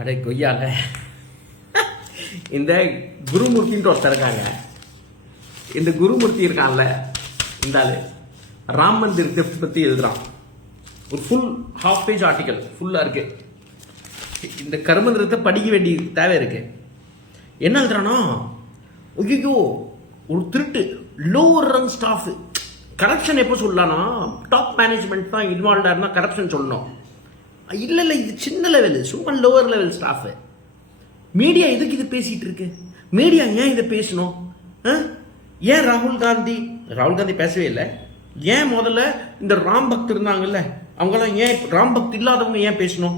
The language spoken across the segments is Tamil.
அடே கொய்யால இந்த குருமூர்த்தின்ற ஒருத்தர் இருக்காங்க. இந்த குருமூர்த்தி இருக்கான்ல, இந்த ஆளு ராம் மந்திர் தெஃப்ட் பத்தி எழுதுறான். ஒரு ஃபுல் ஹாஃப் பேஜ் ஆர்டிக்கல் ஃபுல்லா இருக்கு. இந்த கர்மந்திரத்தை படிக்க வேண்டிய தேவை இருக்கு. என்ன எழுதுறானோ, ஐயோ ஒரு திருட்டு லோவர் ரங் ஸ்டாஃப் கரப்ஷன் எப்போ சொல்லலாம்னா டாப் மேனேஜ்மெண்ட் தான் இன்வால்வ்டா இருந்தா கரப்ஷன் சொல்லணும். இல்ல இல்ல, இது சின்ன லெவல், சும்மா லோவர் லெவல் ஸ்டாஃப். மீடியா எதுக்கு இது பேசிட்டு இருக்கு? மீடியா ஏன் இதை பேசணும்? ஏன் ராகுல் காந்தி பேசவே இல்லை? ஏன் முதல்ல இந்த ராம் பக்த் இருந்தாங்கல்ல, அவங்களாம் ஏன் ராம் பக்த் இல்லாதவங்க ஏன் பேசணும்?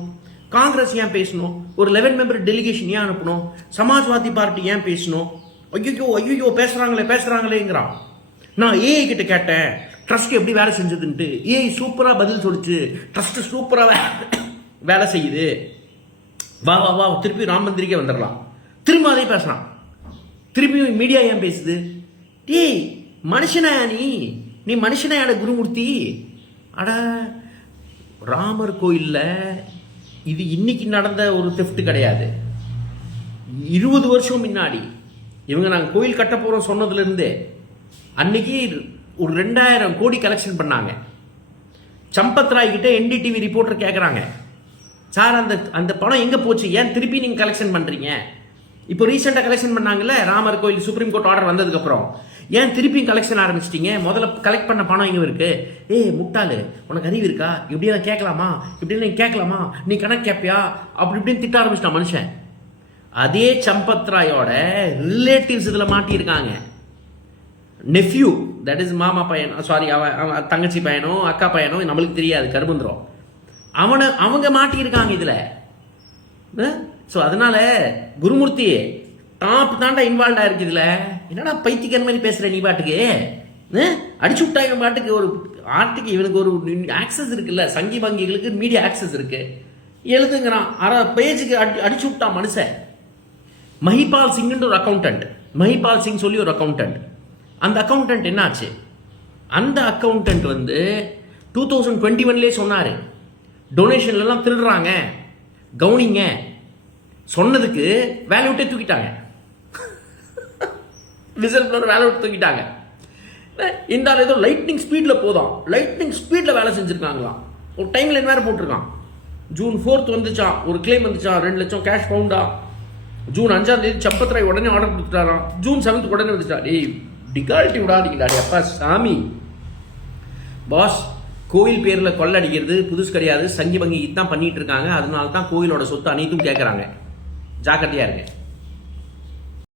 காங்கிரஸ் ஏன் பேசணும்? ஒரு 11 மெம்பர் டெலிகேஷன் ஏன் அனுப்பணும்? சமாஜ்வாதி பார்ட்டி ஏன் பேசணும்? ஐயோ பேசுறாங்களேங்கிறான். நான் ஏஐ கிட்ட கேட்டேன் ட்ரஸ்ட் எப்படி வேலை செஞ்சதுன்ட்டு. ஏஐ சூப்பரா பதில் சொல்லிச்சு, ட்ரஸ்ட் சூப்பரா வேலை செய்யுது. வா வா வா, திருப்பி ராம் மந்திரிக்கே வந்துடலாம். திரும்ப அதே பேசுறான். திருப்பி மீடியா ஏன் பேசுது? டேய் மனுஷனாயா நீ மனுஷனாயான குருமூர்த்தி? அட, ராமர் கோயில்ல இது இன்னைக்கு நடந்த ஒரு தெஃப்ட் கிடையாது. 20 வருஷம் முன்னாடி இவங்க நாங்கள் கோயில் கட்ட போறோம் சொன்னதுல இருந்தே அன்னைக்கு ஒரு 2000 கோடி கலெக்ஷன் பண்ணாங்க. சம்பத் ராய் கிட்ட என்டிடிவி ரிப்போர்ட்டர் கேட்குறாங்க, சார் அந்த பணம் எங்கே போச்சு, ஏன் திருப்பி நீங்கள் கலெக்ஷன் பண்ணுறீங்க? இப்போ ரீசெண்டாக கலெக்ஷன் பண்ணாங்கல்ல, ராமர் கோயில் சுப்ரீம் கோர்ட் ஆர்டர் வந்ததுக்கப்புறம் ஏன் திருப்பியும் கலெக்ஷன் ஆரம்பிச்சிட்டீங்க? முதல்ல கலெக்ட் பண்ண பணம் எங்கே இருக்கு? முட்டாளு, உனக்கு அறிவு இருக்கா? இப்படியெல்லாம் கேட்கலாமா? நீ கணக்கு கேட்பியா? அப்படி இப்படின்னு திட்ட ஆரம்பிச்சிட்டான் மனுஷன். அதே சம்பத் ராயோட ரிலேட்டிவ்ஸ் இதில் மாட்டியிருக்காங்க. நெஃப்யூ, தட் இஸ் மாமா பையன், சாரி அவன் தங்கச்சி பையனோ அக்கா பையனோ நம்மளுக்கு தெரியாது, கருமந்திரம். அவங்க மாட்டியிருக்காங்க இதுல. ஸோ அதனால குருமூர்த்தி டாப் தாண்டா இன்வால்வ் ஆயிருக்கு இதுல. என்னடா பைத்தியக்கார மாதிரி பேசுற நீ பாட்டுக்கு? அடிச்சு விட்டா இவன் பாட்டுக்கு ஒரு ஆர்ட்டுக்கு இவனுக்கு ஒரு ஆக்சஸ் இருக்குல்ல, சங்கி வங்கிகளுக்கு மீடியா ஆக்சஸ் இருக்கு. எழுதுங்கிறான் 6 பேஜுக்கு அடிச்சு விட்டான் மனுஷன். மஹிபால் சிங்ன்ற ஒரு அக்கௌண்டன்ட், மஹிபால் சிங் சொல்லி ஒரு அக்கௌண்டன்ட். அந்த அக்கௌண்டன்ட் என்ன ஆச்சு? அந்த அக்கௌண்டன்ட் 2021 சொன்னாரு, டொனேஷன்ல எல்லாம் திருடுறாங்க கவுனிங்க சொன்னதுக்கு வேலை விட்டே தூக்கிட்டாங்க. விசில் ப்ளோவர் வேலை விட்டு தூக்கிட்டாங்க. இந்த ஏதோ லைட்னிங் ஸ்பீட்ல போதும், லைட்னிங் ஸ்பீட்ல வேலை செஞ்சிருக்காங்களாம். ஒரு டைம் லைன் வேற போட்டிருக்கான். ஜூன் 4 வந்துச்சான், ஒரு கிளைம் வந்துச்சான், 2 லட்சம் கேஷ் பவுண்டா. ஜூன் 5ஆம் தேதி சம்பத் ராய் உடனே ஆர்டர் கொடுத்துட்டாராம். ஜூன் 7 உடனே வந்துட்டா. டிகால்ட்டி விடாதீங்கடா அப்பா சாமி. பாஸ், கோயில் பேர்ல கொள்ள அடிக்கிறது புதுசு கிடையாது. சங்கி வங்கி தான் பண்ணிட்டு இருக்காங்க. அதனால தான் கோயிலோட சொத்து அனைத்தும் கேட்கறாங்க. ஜாக்கிரதையா இருக்கு.